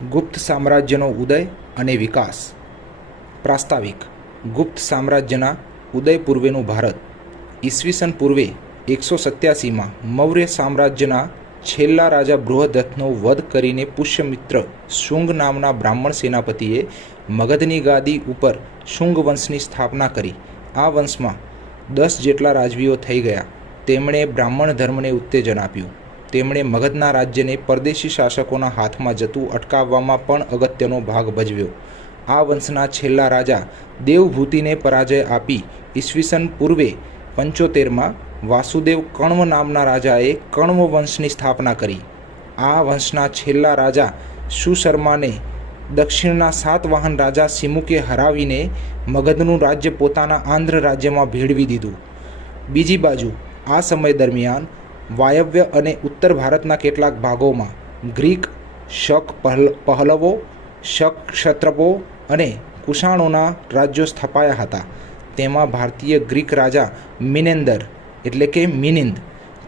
ગુપ્ત સામ્રાજ્યનો ઉદય અને વિકાસ. પ્રાસ્તાવિક. ગુપ્ત સામ્રાજ્યના ઉદય પૂર્વેનું ભારત. ઈસવીસન પૂર્વે 187માં મૌર્ય સામ્રાજ્યના છેલ્લા રાજા બૃહદત્તનો વધ કરીને પુષ્યમિત્ર શુંગ નામના બ્રાહ્મણ સેનાપતિએ મગધની ગાદી ઉપર શુંગ વંશની સ્થાપના કરી. આ વંશમાં 10 જેટલા રાજવીઓ થઈ ગયા. તેમણે બ્રાહ્મણ ધર્મને ઉત્તેજન આપ્યું. તેમણે મગધના રાજ્યને પરદેશી શાસકોના હાથમાં જતું અટકાવવામાં પણ અગત્યનો ભાગ ભજવ્યો. આ વંશના છેલ્લા રાજા દેવભૂતિને પરાજય આપી ઈસવીસન પૂર્વે 75માં વાસુદેવ કણ્વ નામના રાજાએ કણ્વ વંશની સ્થાપના કરી. આ વંશના છેલ્લા રાજા સુશર્માને દક્ષિણના સાતવાહન રાજા સિમુકે હરાવીને મગધનું રાજ્ય પોતાના આંધ્ર રાજ્યમાં ભેળવી દીધું. બીજી બાજુ આ સમય દરમિયાન વાયવ્ય અને ઉત્તર ભારતના કેટલાક ભાગોમાં ગ્રીક, શક પહલવો, શક ક્ષત્રપો અને કુષાણોના રાજ્યો સ્થપાયા હતા. તેમાં ભારતીય ગ્રીક રાજા મિનેન્દર એટલે કે મિનિંદ,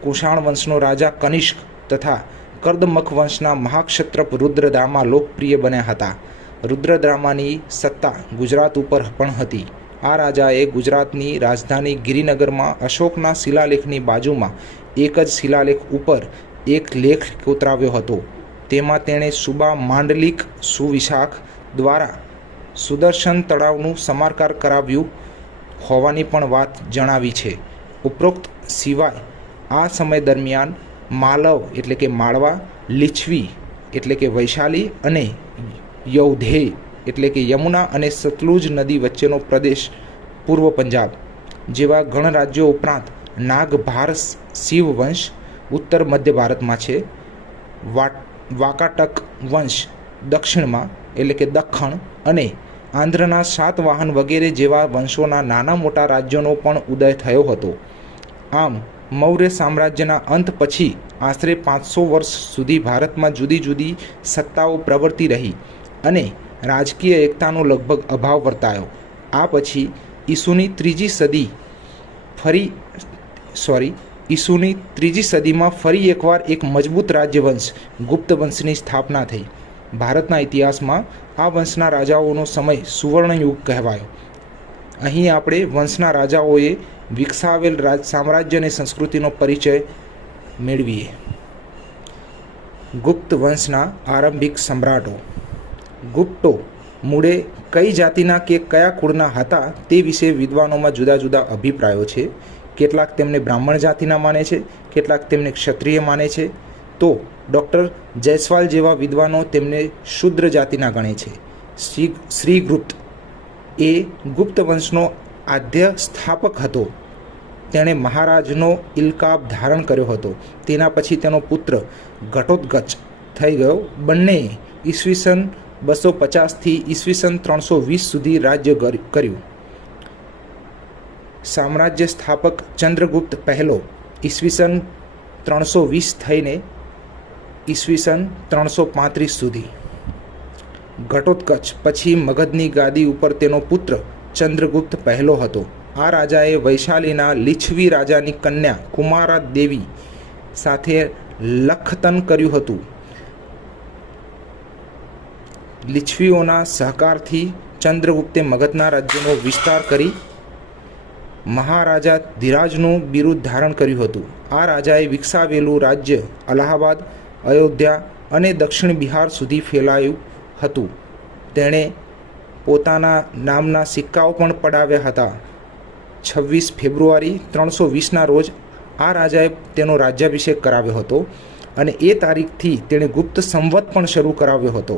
કુષાણ વંશનો રાજા કનિષ્ક તથા કર્દમક વંશના મહાક્ષત્રપ રુદ્રદામા લોકપ્રિય બન્યા હતા. રુદ્રદામાની સત્તા ગુજરાત ઉપર પણ હતી. આ રાજાએ ગુજરાતની રાજધાની ગિરિનગરમાં અશોકના શિલાલેખની બાજુમાં એક જ શિલાલેખ ઉપર એક લેખ કોતરાવ્યો હતો. તેમાં તેણે સુબા માંડલિક સુવિશાખ દ્વારા સુદર્શન તળાવનું સમારકામ કરાવ્યું હોવાની પણ વાત જણાવી છે. ઉપરોક્ત સિવાય આ સમય દરમિયાન માલવ એટલે કે માળવા, લીછવી એટલે કે વૈશાલી અને યૌધેય એટલે કે યમુના અને સતલુજ નદી વચ્ચેનો પ્રદેશ પૂર્વ પંજાબ જેવા ગણરાજ્યો ઉપરાંત નાગભાર શિવ વંશ ઉત્તર મધ્ય ભારતમાં છે. વાકાટક વંશ દક્ષિણમાં એટલે કે દખ્ખણ અને આંધ્રના સાતવાહન વગેરે જેવા વંશોના નાના મોટા રાજ્યોનો પણ ઉદય થયો હતો. આમ મૌર્ય સામ્રાજ્યના અંત પછી આશરે 500 વર્ષ સુધી ભારતમાં જુદી જુદી સત્તાઓ પ્રવર્તી રહી અને રાજકીય એકતાનો લગભગ અભાવ વર્તાયો. આ પછી ઈસુની ત્રીજી સદીમાં ફરી એકવાર એક મજબૂત રાજ્યવંશ ગુપ્ત વંશની સ્થાપના થઈ. ભારતના ઇતિહાસમાં આ વંશના રાજાઓનો સમય સુવર્ણયુગ કહેવાયો. અહીં આપણે વંશના રાજાઓએ વિકસાવેલ સામ્રાજ્ય અને સંસ્કૃતિનો પરિચય મેળવીએ. ગુપ્ત વંશના આરંભિક સમ્રાટો. ગુપ્તો મૂળે કઈ જાતિના કે કયા કુળના હતા તે વિશે વિદ્વાનોમાં જુદા જુદા અભિપ્રાયો છે. કેટલાક તેમને બ્રાહ્મણ જાતિના માને છે, કેટલાક તેમને ક્ષત્રિય માને છે, તો ડૉક્ટર જયસ્વાલ જેવા વિદ્વાનો તેમને શૂદ્ર જાતિના ગણે છે. શ્રીગુપ્ત એ ગુપ્ત વંશનો આદ્ય સ્થાપક હતો. તેણે મહારાજનો ઇલકાબ ધારણ કર્યો હતો. તેના પછી તેનો પુત્ર ઘટોત્કચ થઈ ગયો. બંનેએ ઈસવીસન 250થી ઈસવીસન 320 સુધી રાજ્ય કર્યું. સામ્રાજ્ય સ્થાપક ચંદ્રગુપ્ત પહેલો ઈસવીસન 320 થઈને ઈસવીસન 335 સુધી. ઘટોત્કચ પછી મગધની ગાદી ઉપર તેનો પુત્ર ચંદ્રગુપ્ત પહેલો હતો. આ રાજાએ વૈશાલીના લીછવી રાજાની કન્યા કુમારા દેવી સાથે લખતન કર્યું હતું. લીછવીઓના સહકારથી ચંદ્રગુપ્તે મગધના રાજ્યનો વિસ્તાર કરી મહારાજા ધીરાજનું બિરુદ ધારણ કર્યું હતું. આ રાજાએ વિકસાવેલું રાજ્ય અલ્હાબાદ, અયોધ્યા અને દક્ષિણ બિહાર સુધી ફેલાયું હતું. તેણે પોતાના નામના સિક્કાઓ પણ પડાવ્યા હતા. 26 ફેબ્રુઆરી 320ના રોજ આ રાજાએ તેનો રાજ્યાભિષેક કરાવ્યો હતો અને એ તારીખથી તેણે ગુપ્ત સંવત પણ શરૂ કરાવ્યો હતો.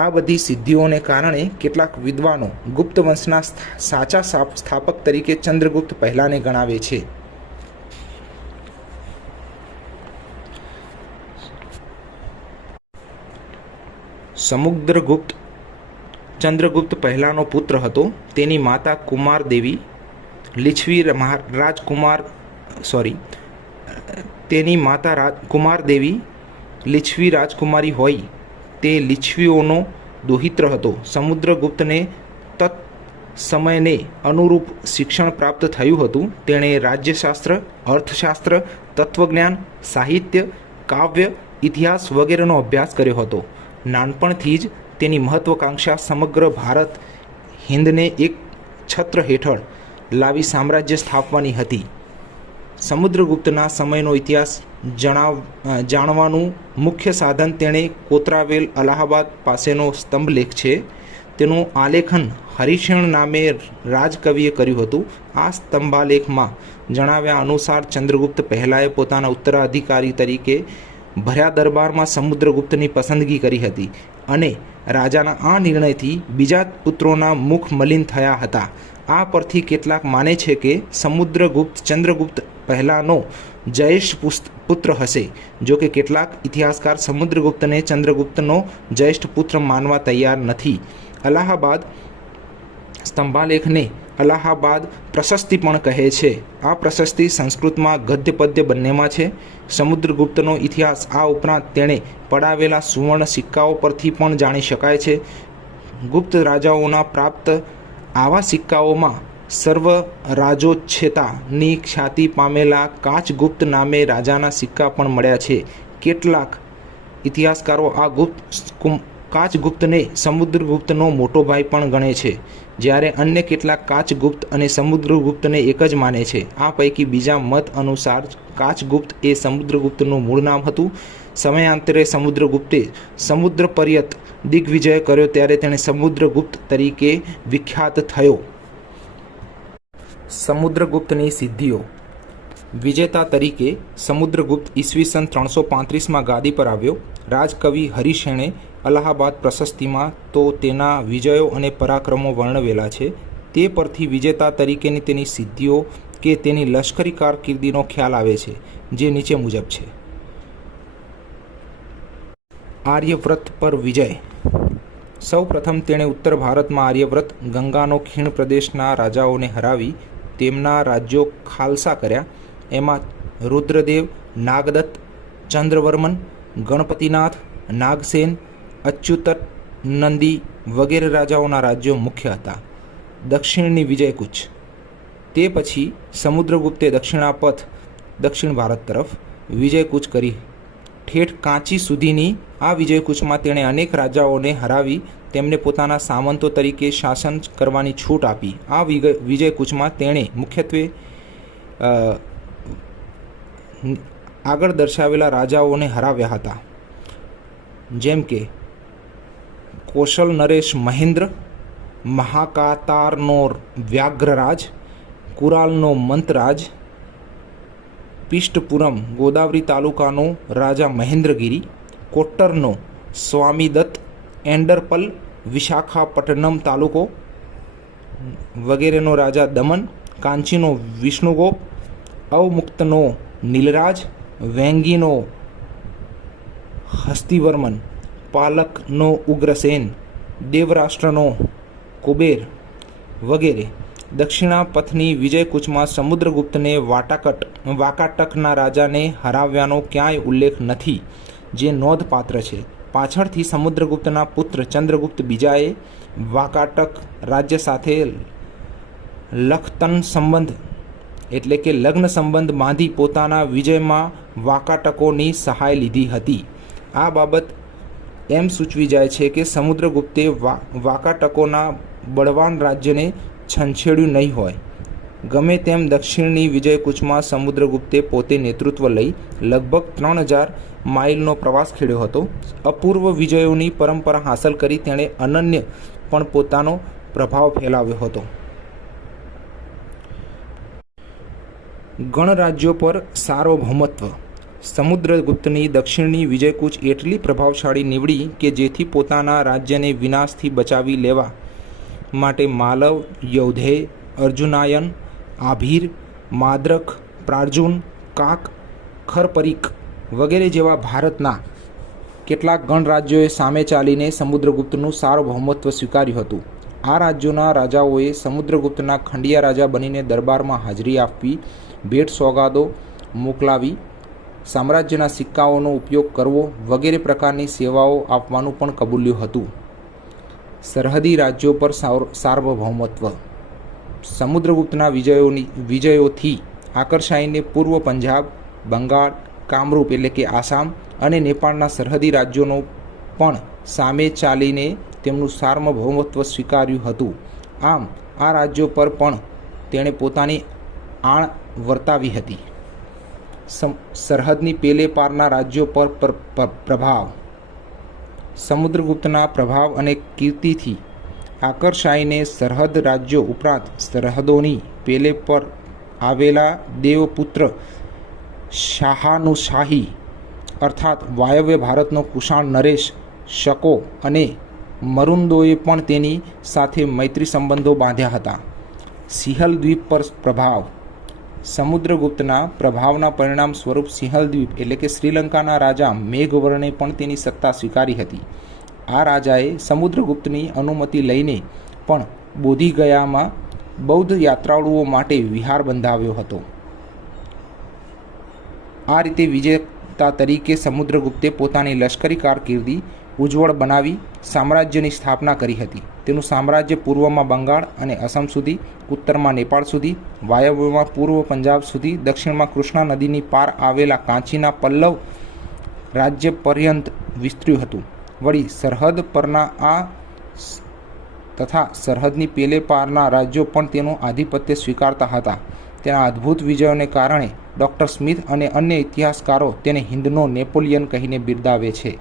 આ બધી સિદ્ધિઓને કારણે કેટલાક વિદ્વાનો ગુપ્ત વંશના સાચા સ્થાપક તરીકે ચંદ્રગુપ્ત પહેલાને ગણાવે છે. સમુદ્રગુપ્ત ચંદ્રગુપ્ત પહેલાનો પુત્ર હતો. તેની માતા કુમાર દેવી કુમાર દેવી લીછવી રાજકુમારી હોય તે લીછવીઓનો દોહિત્ર હતો. સમુદ્રગુપ્તને તત સમયને અનુરૂપ શિક્ષણ પ્રાપ્ત થયું હતું. તેણે રાજ્યશાસ્ત્ર, અર્થશાસ્ત્ર, તત્વજ્ઞાન, સાહિત્ય, કાવ્ય, ઇતિહાસ વગેરેનો અભ્યાસ કર્યો હતો. નાનપણથી જ તેની મહત્વાકાંક્ષા સમગ્ર ભારત હિંદને એક છત્ર હેઠળ લાવી સામ્રાજ્ય સ્થાપવાની હતી. સમુદ્રગુપ્તના સમયનો ઇતિહાસ જાણવાનું મુખ્ય સાધન તેણે કોતરાવેલ અલ્હાબાદ પાસેનો સ્તંભલેખ છે. તેનું આલેખન હરિશેણ નામે રાજકવિએ કર્યું હતું. આ સ્તંભાલેખમાં જણાવ્યા અનુસાર ચંદ્રગુપ્ત પહેલાએ પોતાના ઉત્તરાધિકારી તરીકે ભર્યા દરબારમાં સમુદ્રગુપ્તની પસંદગી કરી હતી અને રાજાના આ નિર્ણયથી બીજા પુત્રોના મુખ મલિન થયા હતા. આ પરથી કેટલાક માને છે કે સમુદ્રગુપ્ત ચંદ્રગુપ્ત પહેલાનો જ્યેષ્ઠ પુત્ર હશે. જો કે કેટલાક ઇતિહાસકાર સમુદ્રગુપ્તને ચંદ્રગુપ્તનો જ્યેષ્ઠ પુત્ર માનવા તૈયાર નથી. અલ્હાબાદ સ્તંભાલેખને અલ્હાબાદ પ્રશસ્તિ પણ કહે છે. આ પ્રશસ્તિ સંસ્કૃતમાં ગદ્ય પદ્ય બંનેમાં છે. સમુદ્રગુપ્તનો ઇતિહાસ આ ઉપરાંત તેણે પડાવેલા સુવર્ણ સિક્કાઓ પરથી પણ જાણી શકાય છે. ગુપ્ત રાજાઓના પ્રાપ્ત આવા સિક્કાઓમાં સર્વ રાજોચ્છેતાની ખ્યાતિ પામેલા કાચગુપ્ત નામે રાજાના સિક્કા પણ મળ્યા છે. કેટલાક ઇતિહાસકારો આ કાચગુપ્તને સમુદ્રગુપ્તનો મોટો ભાઈ પણ ગણે છે, જ્યારે અન્ય કેટલાક કાચગુપ્ત અને સમુદ્રગુપ્તને એક જ માને છે. આ પૈકી બીજા મત અનુસાર કાચગુપ્ત એ સમુદ્રગુપ્તનું મૂળ નામ હતું. સમયાંતરે સમુદ્રગુપ્તે સમુદ્ર પર્યત દિગ્વિજય કર્યો ત્યારે તેણે સમુદ્રગુપ્ત તરીકે વિખ્યાત થયો. સમુદ્રગુપ્તની સિદ્ધિઓ. વિજેતા તરીકે સમુદ્રગુપ્ત ઈસવીસન 335માં ગાદી પર આવ્યો. રાજકવિ હરિશેણે અલ્હાબાદ પ્રશસ્તિમાં તો તેના વિજયો અને પરાક્રમો વર્ણવેલા છે. તે પરથી વિજેતા તરીકેની તેની સિદ્ધિઓ કે તેની લશ્કરી કારકિર્દીનો ખ્યાલ આવે છે, જે નીચે મુજબ છે. આર્યવ્રત પર વિજય. સૌ પ્રથમ તેણે ઉત્તર ભારતમાં આર્યવ્રત ગંગાનો ખીણ પ્રદેશના રાજાઓને હરાવી તેમના રાજ્યો ખાલસા કર્યા. એમાં રુદ્રદેવ, નાગદત્ત, ચંદ્રવર્મન, ગણપતિનાથ, નાગસેન, અચ્યુત નંદી વગેરે રાજાઓના રાજ્યો મુખ્ય હતા. દક્ષિણની વિજયકૂચ. તે પછી સમુદ્રગુપ્તે દક્ષિણ ભારત તરફ વિજયકૂચ કરી. ઠેઠ કાંચી સુધીની આ વિજયકૂચમાં તેણે અનેક રાજાઓને હરાવી તેમને પોતાના સામંતો તરીકે શાસન કરવાની છૂટ આપી. આ વિજયકૂચમાં તેણે મુખ્યત્વે આગળ દર્શાવેલા રાજાઓને હરાવ્યા હતા, જેમ કે કૌશલ નરેશ મહેન્દ્ર, મહાકાતારનો વ્યાઘ્રરાજ, કુરાલનો મંતરાજ, પિષ્ટપુરમ ગોદાવરી તાલુકાનો રાજા મહેન્દ્રગીરી, કોટ્ટરનો સ્વામીદત્ત, એન્ડરપલ વિશાખાપટ્ટનમ તાલુકો વગેરેનો રાજા દમન, કાંચીનો વિષ્ણુગોપ, અવમુક્તનો નીલરાજ, વેંગીનો હસ્તિવર્મન, પાલકનો ઉગ્રસેન, દેવરાષ્ટ્રનો કુબેર વગેરે. દક્ષિણા પથની વિજયકૂચમાં સમુદ્રગુપ્તને વાકાટકના રાજાને હરાવ્યાનો ક્યાંય ઉલ્લેખ નથી, જે નોંધપાત્ર છે. પાછળથી સમુદ્રગુપ્તના પુત્ર ચંદ્રગુપ્ત બીજાએ વાકાટક રાજ્ય સાથે લગ્ન સંબંધ બાંધી પોતાના વિજયમાં વાકાટકોની સહાય લીધી હતી. આ બાબત એમ સૂચવી જાય છે કે સમુદ્રગુપ્તે વાકાટકોના બળવાન રાજ્યને છંછેડ્યું નહીં હોય. ગમે તેમ દક્ષિણની વિજયકૂચમાં સમુદ્રગુપ્તે પોતે નેતૃત્વ લઈ લગભગ 3000 માઇલનો પ્રવાસ ખેડ્યો હતો. અપૂર્વ વિજયોની પરંપરા હાંસલ કરી તેણે અનન્ય પણ પોતાનો પ્રભાવ ફેલાવ્યો હતો. ગણરાજ્યો પર સાર્વભૌમત્વ. સમુદ્રગુપ્તની દક્ષિણની વિજયકૂચ એટલી પ્રભાવશાળી નીવડી કે જેથી પોતાના રાજ્યને વિનાશથી બચાવી લેવા માટે માલવ, યૌધેય, અર્જુનાયન, આભીર, માદ્રક, પ્રાર્જુન, કાક, ખરપરીક વગેરે જેવા ભારતના કેટલાક ગણરાજ્યોએ સામે ચાલીને સમુદ્રગુપ્તનું સાર્વભૌમત્વ સ્વીકાર્યું હતું. આ રાજ્યોના રાજાઓએ સમુદ્રગુપ્તના ખંડિયા રાજા બનીને દરબારમાં હાજરી આપવી, ભેટ સોગાદો મોકલાવી, સામ્રાજ્યના સિક્કાઓનો ઉપયોગ કરવો વગેરે પ્રકારની સેવાઓ આપવાનું પણ કબૂલ્યું હતું. સરહદી રાજ્યો પર સાર્વભૌમત્વ. સમુદ્રગુપ્તના વિજયોથી આકર્ષાઈને પૂર્વ પંજાબ, બંગાળ, કામરૂપ એટલે કે આસામ અને નેપાળના સરહદી રાજ્યોનો પણ સામે ચાલીને તેમનું સાર્વભૌમત્વ સ્વીકાર્યું હતું. આમ આ રાજ્યો પર પણ તેણે પોતાની આણ વર્તાવી હતી. સરહદની પેલે પારના રાજ્યો પર પ્રભાવ. સમુદ્રગુપ્તના પ્રભાવ અને કીર્તિથી આકર્ષાઈને સરહદ રાજ્યો ઉપરાંત સરહદોની પેલે પર આવેલા દેવપુત્ર શાહાનુશાહી અર્થાત વાયવ્ય ભારતનો કુષાણ નરેશ, શકો અને મરુંદોએ પણ તેની સાથે મૈત્રી સંબંધો બાંધ્યા હતા. સિંહલ દ્વીપ પર પ્રભાવ. સમુદ્રગુપ્તના પ્રભાવના પરિણામ સ્વરૂપ સિંહલ દ્વીપ એટલે કે શ્રીલંકાના રાજા મેઘવર્ણે પણ તેની સત્તા સ્વીકારી હતી. આ રાજાએ સમુદ્રગુપ્તની અનુમતિ લઈને પણ બોધિગયામાં બૌદ્ધ યાત્રાળુઓ માટે વિહાર બંધાવ્યો હતો. આ રીતે વિજેતા તરીકે સમુદ્રગુપ્તે પોતાની લશ્કરી કારકિર્દી ઉજ્જવળ બનાવી સામ્રાજ્યની સ્થાપના કરી હતી. તેનું સામ્રાજ્ય પૂર્વમાં બંગાળ અને અસમ સુધી, ઉત્તરમાં નેપાળ સુધી, વાયવ્યમાં પૂર્વ પંજાબ સુધી, દક્ષિણમાં કૃષ્ણા નદીની પાર આવેલા કાંચીના પલ્લવ રાજ્ય પર્યંત વિસ્તર્યું હતું. વળી સરહદ પરના આ તથા સરહદની પેલે પારના રાજ્યો પણ તેનું આધિપત્ય સ્વીકારતા હતા. તેના અદ્ભુત વિજયોને કારણે ડૉક્ટર સ્મિથ અને અન્ય ઇતિહાસકારો તેને હિન્દનો નેપોલિયન કહીને બિરદાવે છે.